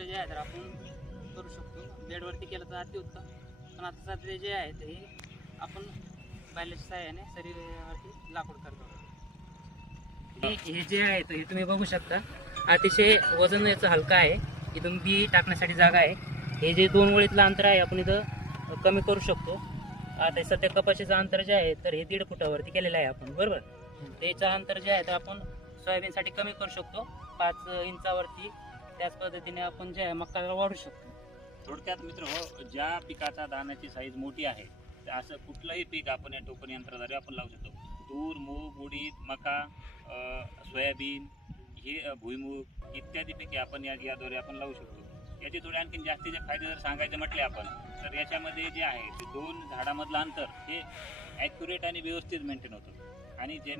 गोष्ट जे आहे तर आपण करू शकतो. बेडवरती केलं तर अतिउत्तम, पण आता सध्या जे आहे ते आपण बैलाच्या सहाय्याने शरीरावरती लाकूड करतो. हे जे आहे हे तुम्ही बघू शकता, अतिशय वजन याचं हलका आहे. इथून बी टाकण्यासाठी जागा आहे. हे जे 2 ओळीतलं अंतर आहे आपण इथं कमी करू शकतो. आता सध्या कपाशीचं अंतर जे आहे तर हे 1.5 फुटावरती केलेलं आहे आपण, बरोबर. त्याचं अंतर जे आहे तर आपण सोयाबीनसाठी कमी करू शकतो 5 इंचावरती. त्याच पद्धतीने आपण जे आहे मक्काला वाढू शकतो. थोडक्यात मित्र हो, ज्या पिकाचा दाण्याची साईज मोठी आहे तर असं कुठलंही पीक आपण या टोकन यंत्राद्वारे आपण लावू शकतो. तूर, मूग, उडीद, मका, सोयाबीन, हे भुईमूग इत्यादी पिके आपण याद्वारे आपण लावू शकतो. याचे थोडे आणखी जास्तीचे फायदे जर सांगायचे म्हटले आपण तर याच्यामध्ये जे आहे ते 2 झाडामधलं अंतर हे ॲक्युरेट आणि व्यवस्थित मेंटेन होतं. आणि जे